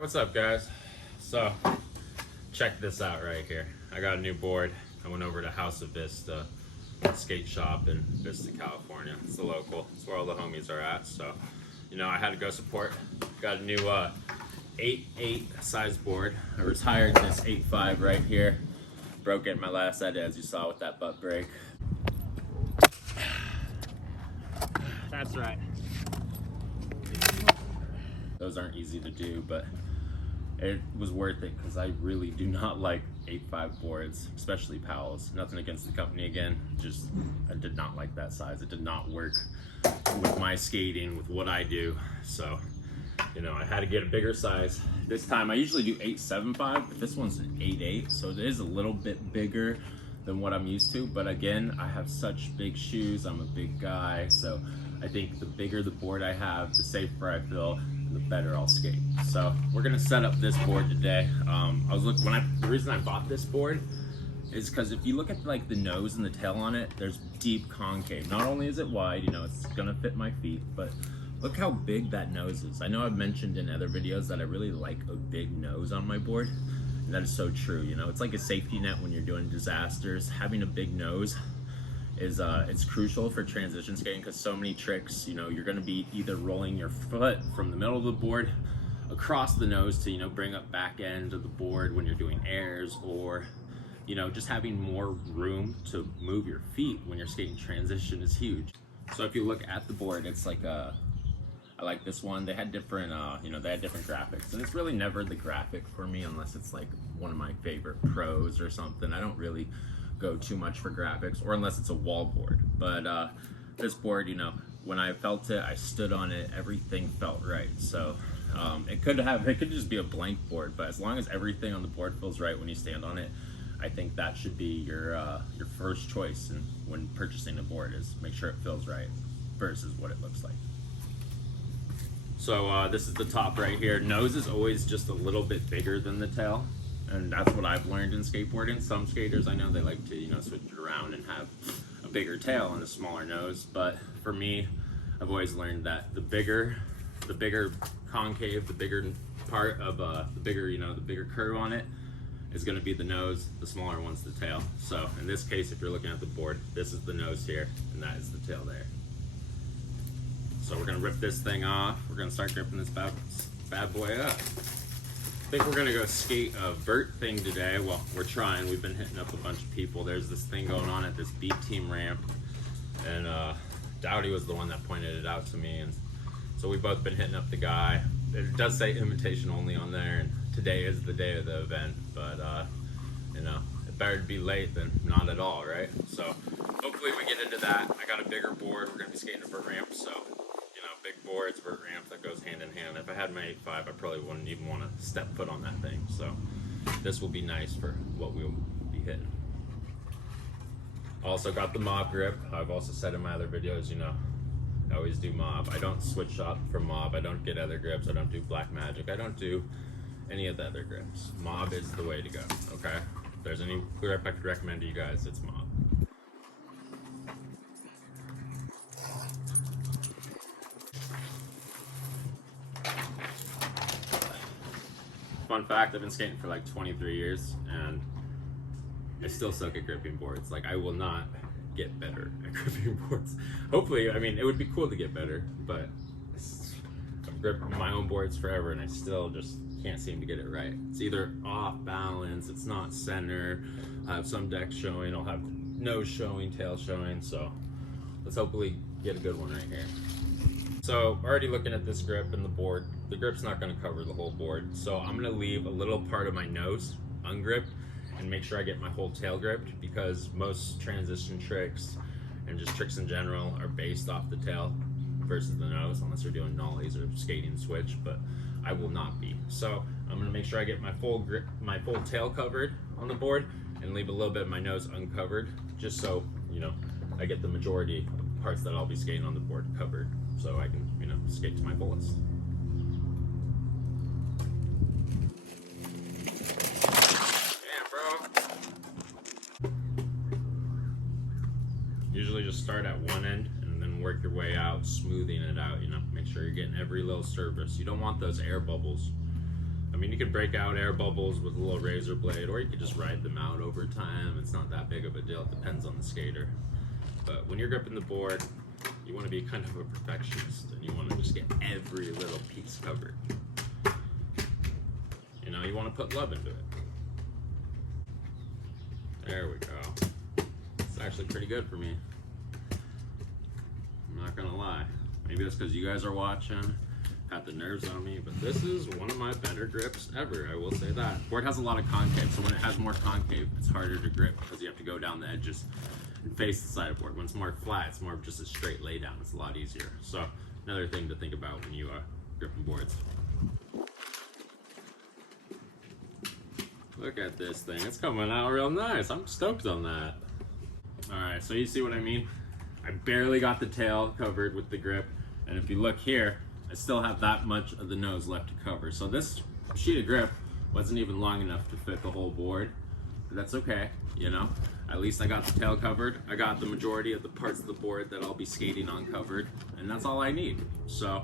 What's up, guys? So check this out right here. I got a new board. I went over to House of Vista skate shop in Vista, California. It's the local. It's where all the homies are at. So, I had to go support. Got a new 8.8 size board. I retired this 8.5 right here. Broke it in my last edit, as you saw with that butt break. That's right. Those aren't easy to do, but it was worth it because I really do not like 8.5 boards, especially Powell's. Nothing against the company again, just I did not like that size. It did not work with my skating, with what I do. So, I had to get a bigger size. This time I usually do 8.75, but this one's an 8.8, so it is a little bit bigger than what I'm used to. But again, I have such big shoes. I'm a big guy, so I think the bigger the board I have, the safer I feel, the better I'll skate. So we're gonna set up this board today. The reason I bought this board is because if you look at like the nose and the tail on it, there's deep concave. Not only is it wide, it's gonna fit my feet, but look how big that nose is. I know I've mentioned in other videos that I really like a big nose on my board, and that is so true. It's like a safety net when you're doing disasters. Having a big nose is it's crucial for transition skating, because so many tricks, you're going to be either rolling your foot from the middle of the board across the nose to bring up back end of the board when you're doing airs, or just having more room to move your feet when you're skating transition is huge. So if you look at the board, it's like I like this one. They had different they had different graphics, and it's really never the graphic for me unless it's like one of my favorite pros or something. I don't really go too much for graphics, or unless it's a wall board. But this board, when I felt it, I stood on it, everything felt right. So it could just be a blank board, but as long as everything on the board feels right when you stand on it, I think that should be your first choice. And when purchasing a board, is make sure it feels right versus what it looks like. So this is the top right here. Nose is always just a little bit bigger than the tail. And that's what I've learned in skateboarding. Some skaters, I know, they like to, switch it around and have a bigger tail and a smaller nose. But for me, I've always learned that the bigger concave, the bigger part of the bigger curve on it is going to be the nose. The smaller one's the tail. So in this case, if you're looking at the board, this is the nose here, and that is the tail there. So we're going to rip this thing off. We're going to start gripping this bad boy up. I think we're gonna go skate a vert thing today. Well, we're trying. We've been hitting up a bunch of people. There's this thing going on at this B team ramp, and Dowdy was the one that pointed it out to me, and so we've both been hitting up the guy. It does say invitation only on there, and today is the day of the event, but it better to be late than not at all, right? So hopefully we get into that. I got a bigger board. We're gonna be skating a vert ramp, so big boards, vert ramp, that goes hand in hand. If I had my 8.5, I probably wouldn't even want to step foot on that thing. So this will be nice for what we'll be hitting. Also got the mob grip. I've also said in my other videos, I always do mob. I don't switch up from mob. I don't get other grips. I don't do black magic. I don't do any of the other grips. Mob is the way to go, okay? If there's any grip I could recommend to you guys, it's mob. Fun fact, I've been skating for like 23 years and I still suck at gripping boards. Like, I will not get better at gripping boards. Hopefully, it would be cool to get better, but I've gripped my own boards forever and I still just can't seem to get it right. It's either off balance, it's not center, I have some decks showing, I'll have nose showing, tail showing, so let's hopefully get a good one right here. So already looking at this grip and the board, the grip's not going to cover the whole board, so I'm going to leave a little part of my nose ungripped and make sure I get my whole tail gripped, because most transition tricks and just tricks in general are based off the tail versus the nose, unless you're doing nollies or skating switch, but I will not be. So I'm going to make sure I get my full tail covered on the board and leave a little bit of my nose uncovered, just so I get the majority of parts that I'll be skating on the board covered, so I can skate to my fullest. Usually just start at one end and then work your way out, smoothing it out, make sure you're getting every little surface. You don't want those air bubbles. mean, you can break out air bubbles with a little razor blade, or you can just ride them out over time. It's not that big of a deal. It depends on the skater. But when you're gripping the board, you want to be kind of a perfectionist, and you want to just get every little piece covered. You know, you want to put love into it. There we go. It's actually pretty good for me. I'm not gonna lie. Maybe that's because you guys are watching, have the nerves on me, but this is one of my better grips ever, I will say that. Board has a lot of concave, so when it has more concave, it's harder to grip because you have to go down the edges and face the side of board. When it's more flat, it's more of just a straight lay down. It's a lot easier. So another thing to think about when you gripping boards. Look at this thing, it's coming out real nice. I'm stoked on that. All right, so you see what I mean? I barely got the tail covered with the grip, and if you look here, I still have that much of the nose left to cover. So this sheet of grip wasn't even long enough to fit the whole board, but that's okay, you know? At least I got the tail covered. I got the majority of the parts of the board that I'll be skating on covered, and that's all I need. So,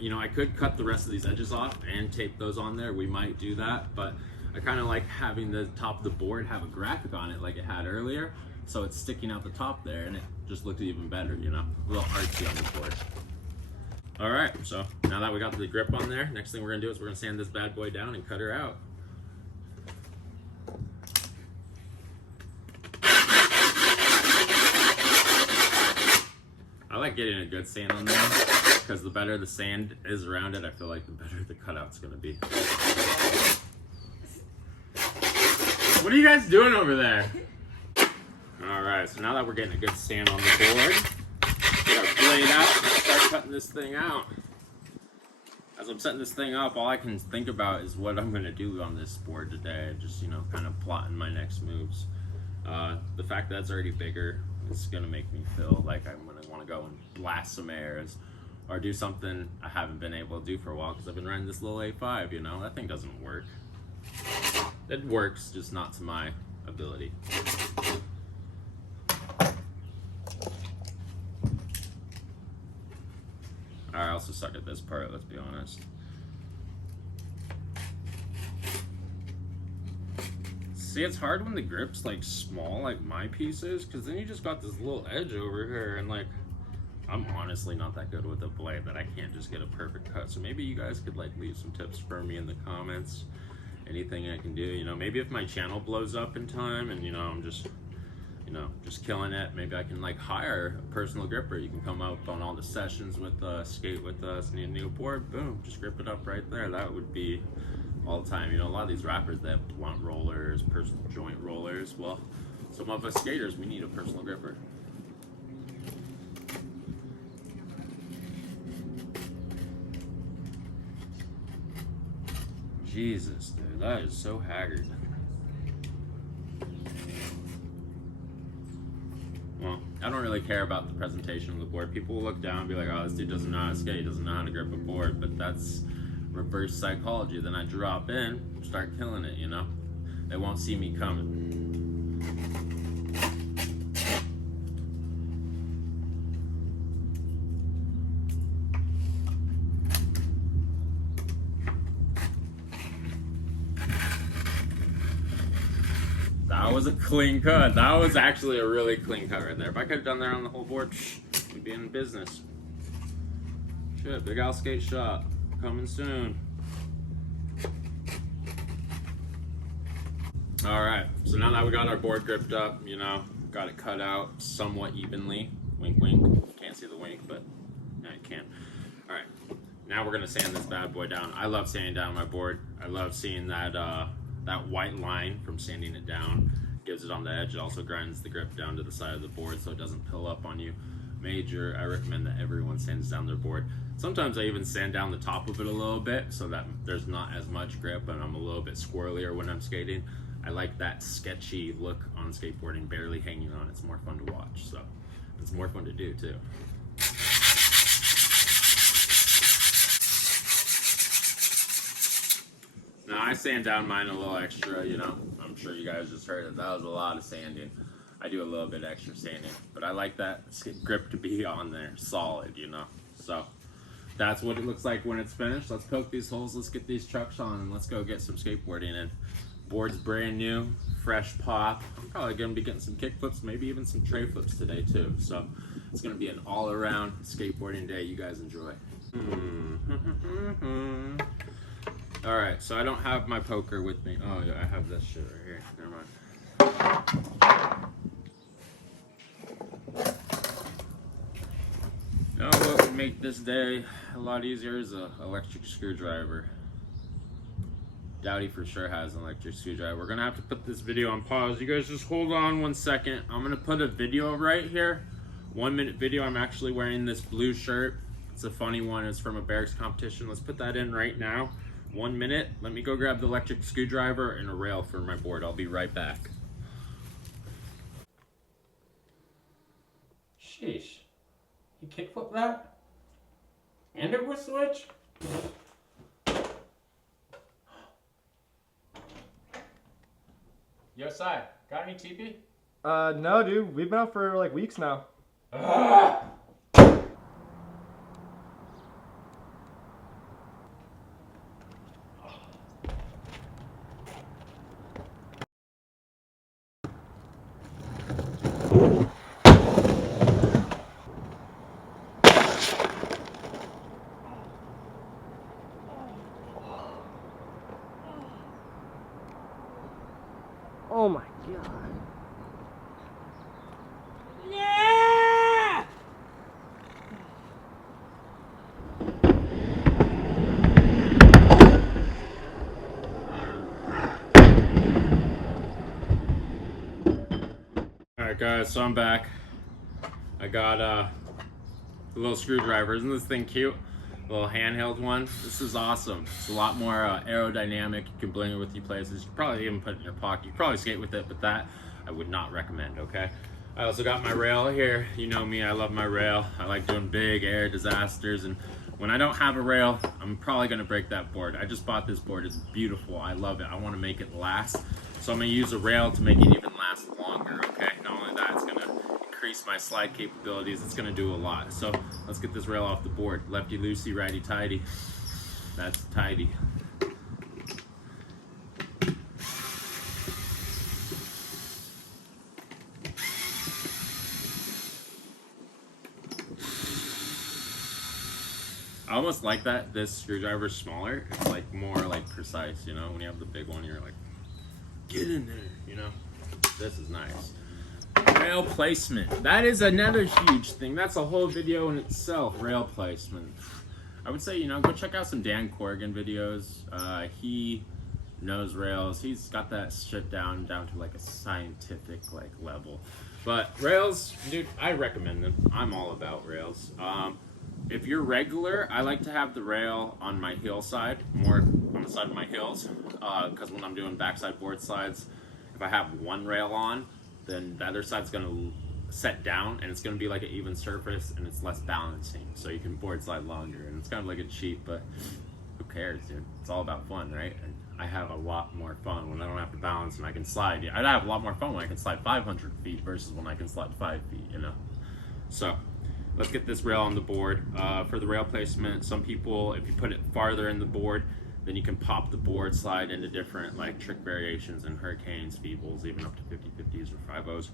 you know, I could cut the rest of these edges off and tape those on there. We might do that, but I kind of like having the top of the board have a graphic on it like it had earlier, so it's sticking out the top there, and it just looked even better, you know, a little artsy on the board. All right, so now that we got the grip on there, next thing we're gonna do is we're gonna sand this bad boy down and cut her out. I like getting a good sand on there because the better the sand is around it, I feel like the better the cutout's gonna be. What are you guys doing over there? All right, so now that we're getting a good sand on the board, get our blade out and start cutting this thing out. As I'm setting this thing up, all I can think about is what I'm gonna do on this board today. Just, you know, kind of plotting my next moves. The fact that it's already bigger is gonna make me feel like I'm gonna wanna go and blast some airs or do something I haven't been able to do for a while because I've been running this little A5, you know? That thing doesn't work. It works, just not to my ability. I also suck at this part, let's be honest. See, it's hard when the grip's like small, like my piece is, because then you just got this little edge over here, and like, I'm honestly not that good with a blade that I can't just get a perfect cut. So maybe you guys could like leave some tips for me in the comments. Anything I can do, you know, maybe if my channel blows up in time and, you know, I'm just, you know, just killing it, maybe I can like hire a personal gripper. You can come up on all the sessions with us, skate with us, need a new board, boom, just grip it up right there. That would be all the time. You know, a lot of these rappers, they have blunt rollers, personal joint rollers. Well, some of us skaters, we need a personal gripper. Jesus, dude, that is so haggard. Well, I don't really care about the presentation of the board. People will look down and be like, oh, this dude doesn't know how to skate, he doesn't know how to grip a board, but that's reverse psychology. Then I drop in, start killing it, you know? They won't see me coming. That was a clean cut. That was actually a really clean cut right there. If I could have done that on the whole board, we'd be in business. Shit, Big Al Skate Shop, coming soon. All right, so now that we got our board gripped up, you know, got it cut out somewhat evenly. Wink, wink. Can't see the wink, but yeah, you can. All right, now we're gonna sand this bad boy down. I love sanding down my board. I love seeing that that white line from sanding it down. Gives it on the edge. It also grinds the grip down to the side of the board so it doesn't pill up on you. I recommend that everyone sands down their board. Sometimes I even sand down the top of it a little bit so that there's not as much grip and I'm a little bit squirrelier when I'm skating. I like that sketchy look on skateboarding, barely hanging on. It's more fun to watch, so it's more fun to do too. Now I sand down mine a little extra, you know. I'm sure you guys just heard it. That was a lot of sanding. I do a little bit extra sanding, but I like that grip to be on there, solid, you know. So that's what it looks like when it's finished. Let's poke these holes, let's get these trucks on, and let's go get some skateboarding in. Board's brand new, fresh pop. I'm probably gonna be getting some kick flips, maybe even some tray flips today too. So it's gonna be an all-around skateboarding day. You guys enjoy. All right, so I don't have my poker with me. Oh yeah, I have this shit right here. Never mind. Now what would make this day a lot easier is an electric screwdriver. Dowdy for sure has an electric screwdriver. We're gonna have to put this video on pause. You guys just hold on 1 second. I'm gonna put a video right here. 1 minute video. I'm actually wearing this blue shirt. It's a funny one. It's from a barracks competition. Let's put that in right now. 1 minute. Let me go grab the electric screwdriver and a rail for my board. I'll be right back. Sheesh. You kickflip that? And it was switch? Yo, Sai, got any TP? No, dude. We've been out for like weeks now. Oh my god. Yeah! Alright guys, so I'm back. I got a little screwdriver. Isn't this thing cute? A little handheld one. This is awesome. It's a lot more aerodynamic. You can bring it with you places. You can probably even put it in your pocket. You can probably skate with it, but that I would not recommend, okay? I also got my rail here. You know me, I love my rail. I like doing big air disasters, and when I don't have a rail, I'm probably gonna break that board. I just bought this board. It's beautiful. I love it. I wanna make it last. So I'm gonna use a rail to make it even last longer, okay? Not only that, it's gonna increase my slide capabilities. It's gonna do a lot. So let's get this rail off the board. Lefty loosey, righty tighty. That's tidy. I almost like that this screwdriver's smaller. It's like more like precise, you know? When you have the big one, you're like, get in there, you know? This is nice. Rail placement. That is another huge thing. That's a whole video in itself, rail placement. I would say, you know, go check out some Dan Corrigan videos. He knows rails. He's got that shit down to like a scientific like level. But rails, dude, I recommend them. I'm all about rails. If you're regular, I like to have the rail on my heel side, more on the side of my heels, because when I'm doing backside board slides, if I have one rail on, then the other side's gonna set down and it's gonna be like an even surface and it's less balancing, so you can board slide longer. And it's kind of like a cheat, but who cares, dude? It's all about fun, right? And I have a lot more fun when I don't have to balance and I can slide. I'd have a lot more fun when I can slide 500 feet versus when I can slide 5 feet, you know? So let's get this rail on the board. For the rail placement, some people, if you put it farther in the board, then you can pop the board slide into different like trick variations and hurricanes, feebles, even up to 50-50s or 5-0s.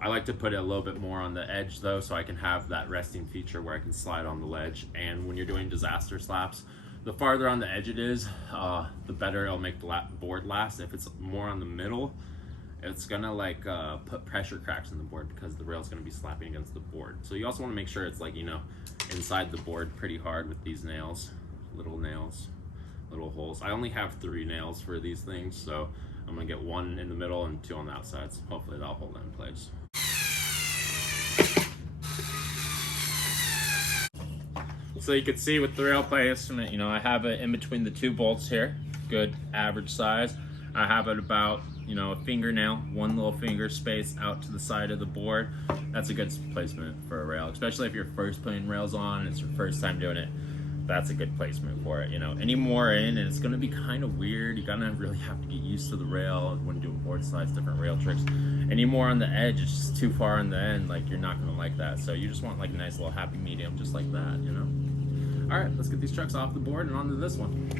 I like to put it a little bit more on the edge though, so I can have that resting feature where I can slide on the ledge. And when you're doing disaster slaps, the farther on the edge it is, the better it'll make the board last. If it's more on the middle, it's gonna like put pressure cracks in the board because the rail's gonna be slapping against the board. So you also wanna make sure it's like, you know, inside the board pretty hard with these nails, little holes. I only have 3 nails for these things, so I'm gonna get 1 in the middle and 2 on the outsides. Hopefully that'll hold it in place. So you can see with the rail placement, you know, I have it in between the 2 bolts here, good average size. I have it about, you know, a fingernail, 1 little finger space out to the side of the board. That's a good placement for a rail, especially if you're first putting rails on and it's your first time doing it. That's a good placement for it, you know. Any more in and it's gonna be kind of weird. You're gonna really have to get used to the rail when doing board slides, different rail tricks. Any more on the edge, it's just too far on the end, like you're not gonna like that. So you just want like a nice little happy medium, just like that, you know. All right, let's get these trucks off the board and onto this one.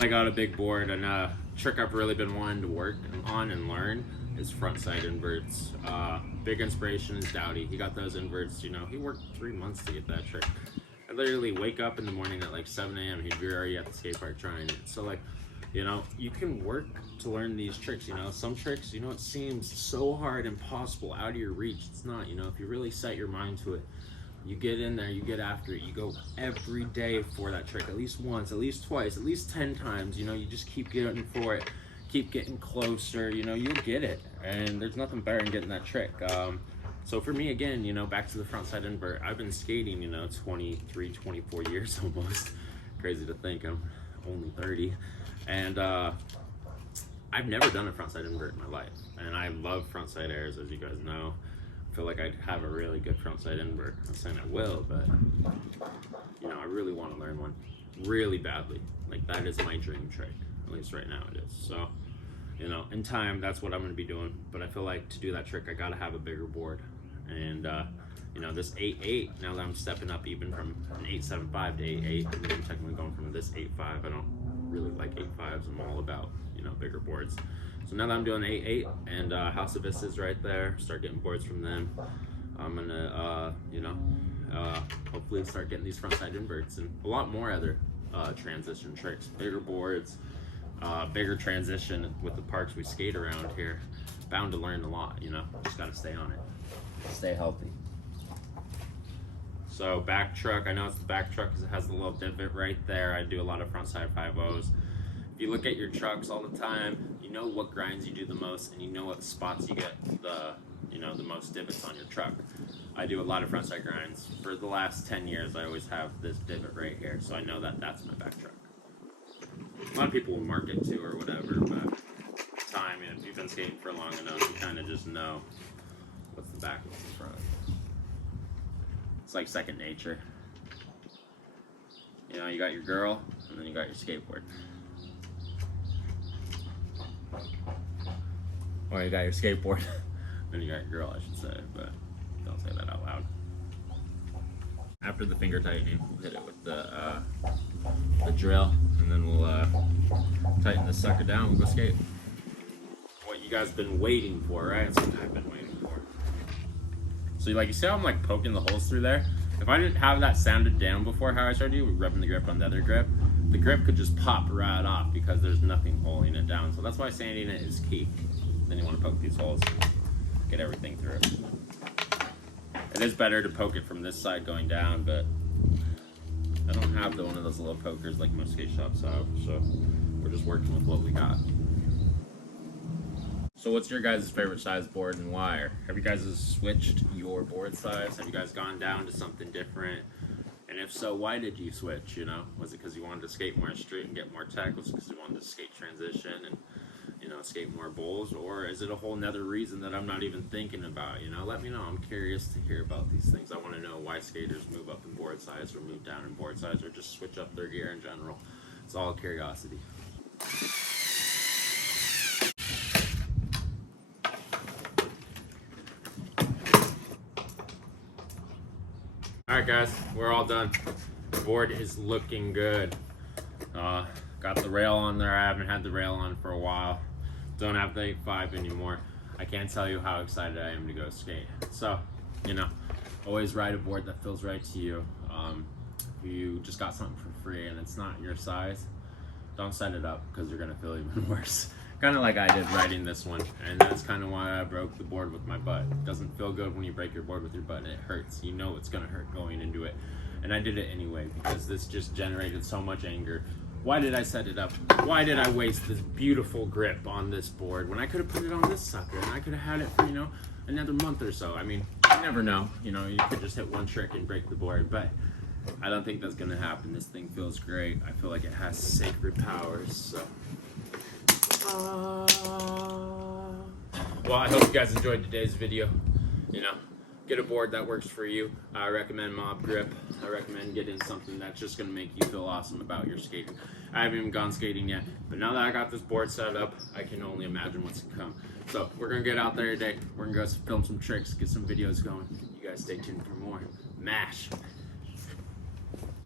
I got a big board, and a trick I've really been wanting to work on and learn is front side inverts. Big inspiration is Dowdy. He got those inverts, you know, he worked 3 months to get that trick. I literally wake up in the morning at like 7 a.m. He'd be already at the skate park trying it. So like, you know, you can work to learn these tricks, you know. Some tricks, you know, it seems so hard, impossible, out of your reach. It's not, you know, if you really set your mind to it, you get in there, you get after it, you go every day for that trick, at least once, at least twice, at least 10 times, you know, you just keep getting for it, keep getting closer, you know, you'll get it. And there's nothing better than getting that trick. So for me, again, you know, back to the front side invert, I've been skating, you know, 23, 24 years almost. Crazy to think I'm only 30. And I've never done a front side invert in my life. And I love front side airs, as you guys know. I feel like I'd have a really good front side invert. I'm saying I will, but you know, I really want to learn one really badly. Like, that is my dream trick, at least right now it is. So, you know, in time, that's what I'm going to be doing. But I feel like to do that trick, I got to have a bigger board. And you know, this 8.8, now that I'm stepping up even from an 8.75 to 8.8, I'm technically going from this 8.5. I don't really like 8.5s. I'm all about, you know, bigger boards. So now that I'm doing 8.8 and House of Vistas right there, start getting boards from them. I'm gonna, you know, hopefully start getting these front side inverts and a lot more other transition tricks, bigger boards, bigger transition with the parks we skate around here. Bound to learn a lot, you know, just gotta stay on it. Stay healthy. So back truck, I know it's the back truck because it has the little divot right there. I do a lot of front side 5.0s. If you look at your trucks all the time, you know what grinds you do the most, and you know what spots you get the, you know, the most divots on your truck. I do a lot of front side grinds. For the last 10 years, I always have this divot right here, so I know that that's my back truck. A lot of people will mark it too or whatever, but time, if you've been skating for long enough, you kind of just know what's the back, what's the front. It's like second nature. You know, you got your girl, and then you got your skateboard. Or you got your skateboard, then you got your girl, I should say, but don't say that out loud. After the finger tightening, we'll hit it with the drill, and then we'll tighten this sucker down, we'll go skate. What you guys have been waiting for, right? That's what I've been waiting for. So like, you see how I'm like poking the holes through there? If I didn't have that sounded down before how I showed you, rubbing the grip on the other grip, the grip could just pop right off because there's nothing holding it down. So that's why sanding it is key. Then you want to poke these holes, get everything through. It is better to poke it from this side going down, but I don't have one of those little pokers like most skate shops have, so we're just working with what we got. So what's your guys' favorite size board and why? Or have you guys switched your board size? Have you guys gone down to something different? And if so, why did you switch, you know? Was it because you wanted to skate more street and get more tech? Was it because you wanted to skate transition and, you know, skate more bowls? Or is it a whole nother reason that I'm not even thinking about, you know? Let me know. I'm curious to hear about these things. I want to know why skaters move up in board size or move down in board size or just switch up their gear in general. It's all curiosity. Alright guys, we're all done. The board is looking good. Got the rail on there. I haven't had the rail on for a while. Don't have the 8.5 anymore. I can't tell you how excited I am to go skate. So, you know, always ride a board that feels right to you. If you just got something for free and it's not your size, don't set it up because you're gonna feel even worse. Kind of like I did riding this one, and that's kind of why I broke the board with my butt. It doesn't feel good when you break your board with your butt, and it hurts. You know it's gonna hurt going into it, and I did it anyway because this just generated so much anger. Why did I set it up? Why did I waste this beautiful grip on this board when I could have put it on this sucker and I could have had it for, you know, another month or so? I mean, you never know. You know, you could just hit one trick and break the board, but I don't think that's gonna happen. This thing feels great. I feel like it has sacred powers, so. Well, I hope you guys enjoyed today's video. You know, get a board that works for you. I recommend Mob Grip. I recommend getting something that's just gonna make you feel awesome about your skating. I haven't even gone skating yet, but now that I got this board set up, I can only imagine what's to come. So we're gonna get out there today. We're gonna go film some tricks, get some videos going. You guys guys stay tuned for more MASH.